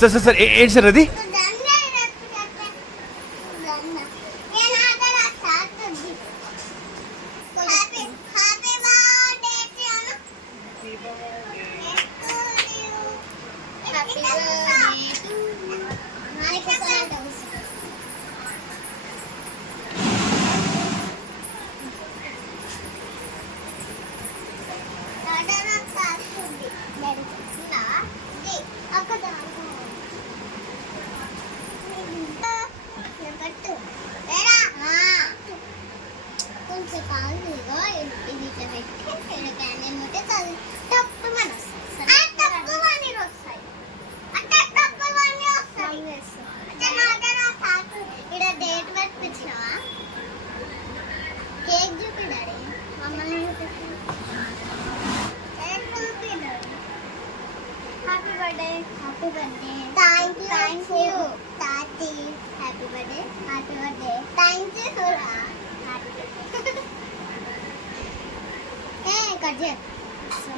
Sir sir sir ఏంటి sir అది?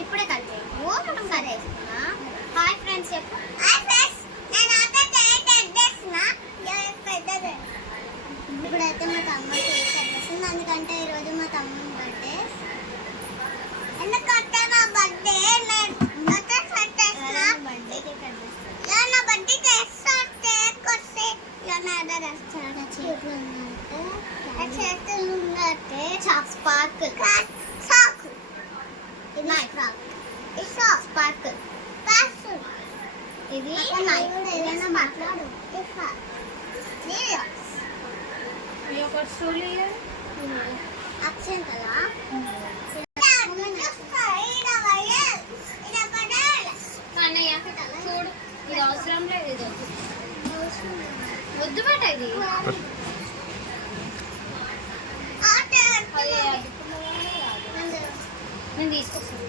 ఇప్పుడే కట్ చేయకు మనం కట్ చేసుకున్నా. హాయ్ ఫ్రెండ్స్ చెప్పు. ఇప్పుడైతే మా తమ్ముడు కేక్ కట్ చేస్తుంది, ఎందుకంటే ఈరోజు మా తమ్ముడు బర్త్డే. ఎందుకంటే నా బర్త్డే ఇది ఏదైనా మాట్లాడు. అక్షయం కదా చూడు, ఇది అవసరం లేదు, ఇది వద్దు మాట. ఇది నేను తీసుకొస్తాను.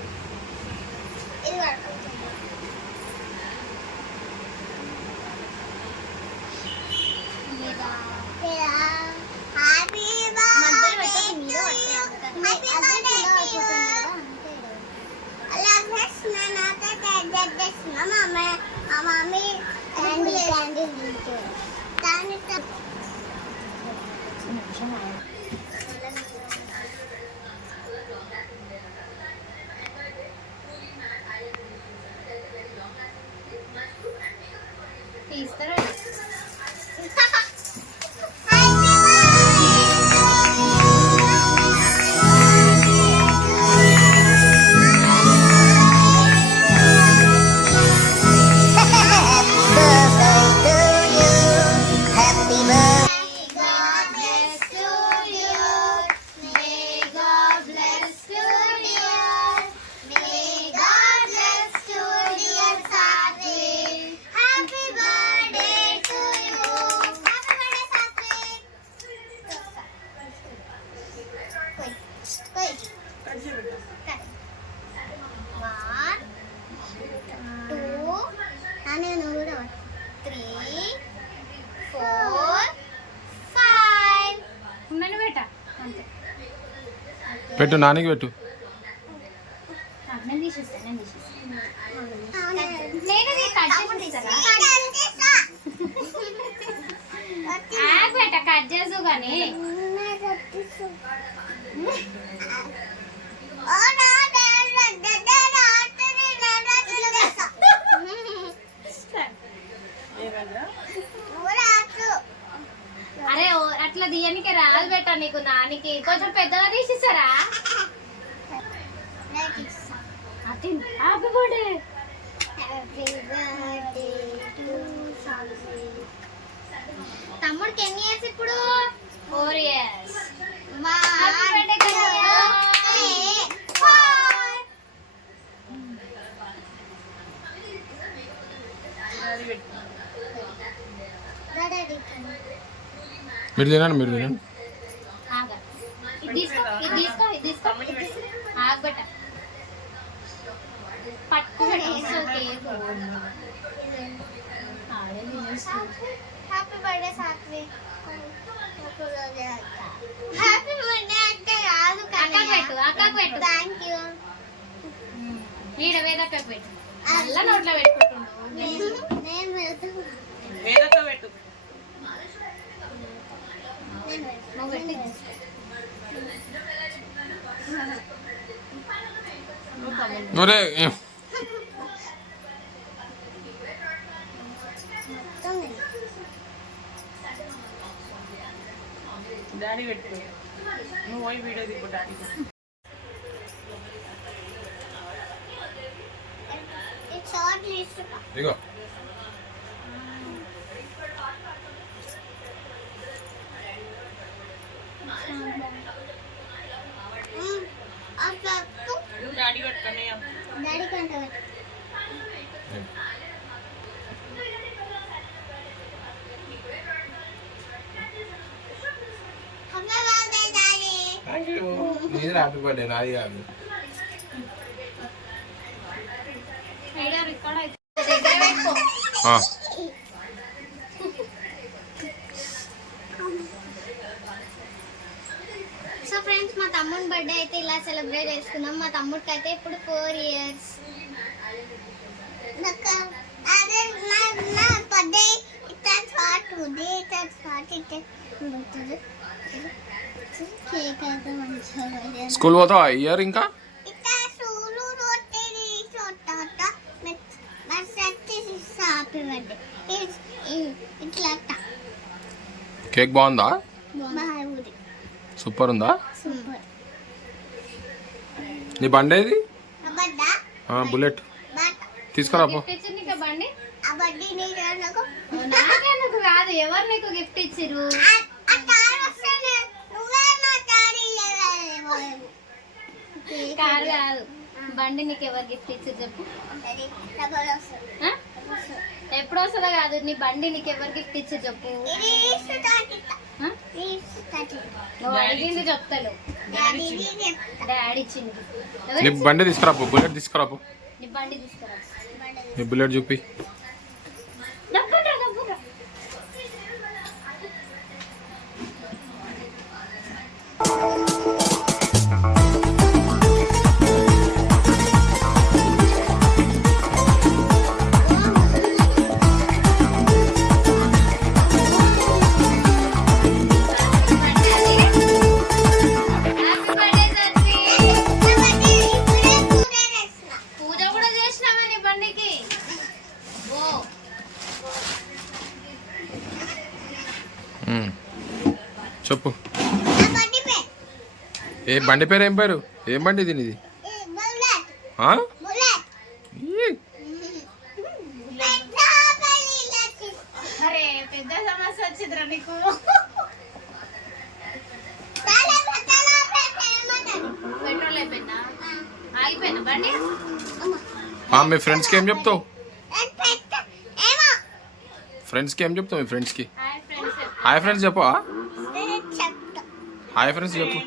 తీస్తారా? పెట్టు, నాన్నకి పెట్టు. కట్ చేసు కానీ అరే అట్లా దియనికి రాదు బెట్ట నీకు. నానికి కొంచెం పెద్దగా తీసిస్తారా? Happy birthday. తమ్ముడికి ఎన్ని ఇయర్స్ ఇప్పుడు? 4 years. మీరు తినండి, మీరు తినండి. పట్టు happy birthday Saatvi. Happy birthday అంటే కాదు అక్కకు పెట్టు, అక్కకు పెట్టు. Thank you. ఈడ వేదక్కకు పెట్టు. అల్ల నోట్లో పెట్టుకుంటున్నావు. నేను వెళ్తున్నా. వేదతో పెట్టు. నువ్వు పెట్టి ఒరే డాడీ పెట్టు. నువ్వు పోయి వీడియో దిగు డాడీ. షార్ట్ లిస్ట్ ఇగో డాడీ పెట్టుకునే డాడీ కంట థ్యాంక్ యూ. నీది హ్యాపీ బర్త్డే నాది కాదు. వీడియో రికార్డ్ అయితే దగ్గర పెట్టుకో. ఆ, సో ఫ్రెండ్స్, మా తమ్ముడి బర్త్డే అయితే ఇలా సెలబ్రేట్ చేసుకున్నాం. మా తమ్ముడికి అయితే ఇప్పుడు 4 years. అదే నా బర్త్డే ఇట్లా షార్ట్ ఉంది, ఇట్లా షార్ట్ ఇట్లా కేక్ అయితే మంచిగా స్కూల్ పోతావా ఇయర్ ఇంకా? ఇట్లా సూలు రొట్టెని చోట మర్సెట్టి హ్యాపీ బర్త్డే ఇట్లా కేక్ బాగుందా? బాగుంది, సూపర్ ఉందా? సూపర్. నీ బండి ఏది? అబద్దా బుల్లెట్ బట్ తీసుకురా పో. గిఫ్ట్ ఇచ్చింది నీకు బండి? ఆ బర్త్డే నీకు నాకెందుకు కాదు, ఎవరు నీకు గిఫ్ట్ ఇచ్చిర్రు? ఆ కార్ వస్తానే నువ్వే నా కార్ కారు కాదు, బండి నీకు ఎవరు గిఫ్ట్ ఇచ్చిర్రు చెప్పు. ఆ? ఎప్పుడు వస్తుందో కాదు, నీ బండి నీకు ఎవరు గిఫ్ట్ ఇచ్చి చెప్పు. ఆ? నువ్వు అడిగింది చెప్తాను. డాడీ ఇచ్చింది. ఎవరు నీ బండి తీసుకురా పో, బుల్లెట్ తీసుకురా పో. నీ బండి తీసుకురా. నీ బుల్లెట్ చూపి. డబ్బురా, డబ్బురా. పూజ కూడా చేసినావా నీ బండికి? ఓ చెప్పు. ఏ బండి పేరు ఏం పేరు? ఏం బండి ఇది నీది? ఆ? ఈ. అరే పెద్ద సమస్య వచ్చిందిరా నీకు. పెట్రోల్ అయిపోయినా, ఆగిపోయినా బండి. మీ ఫ్రెండ్స్కి ఏం చెప్తావు? ఫ్రెండ్స్కి ఏం చెప్తావు? మీ ఫ్రెండ్స్కి హాయ్ ఫ్రెండ్స్. హాయ్ ఫ్రెండ్స్ చెప్పు. హాయ్ ఫ్రెండ్స్ చెప్పు.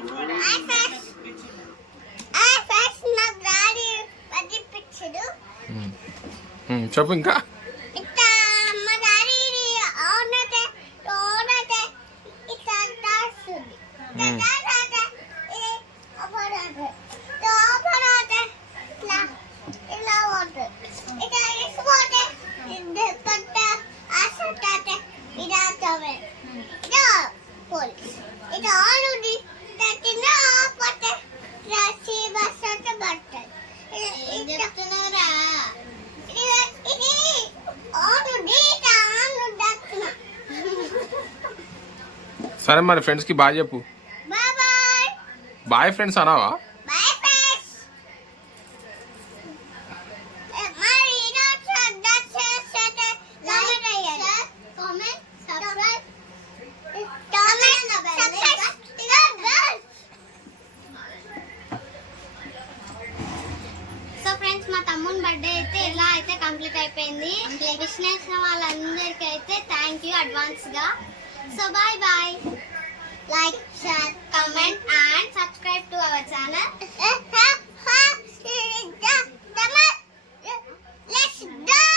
చెప్పు ఇంకా. సరే మరి ఫ్రెండ్స్కి బాయ్ చెప్పు. బాయ్ ఫ్రెండ్స్ అనావా? సో ఫ్రెండ్స్, మా తమ్ముని బర్త్డే అయితే ఇలా అయితే కంప్లీట్ అయిపోయింది. విష్ చేసిన వాళ్ళందరికీ అయితే థ్యాంక్ యూ అడ్వాన్స్ గా. So bye bye. Like, share, comment and subscribe to our channel. Let's go.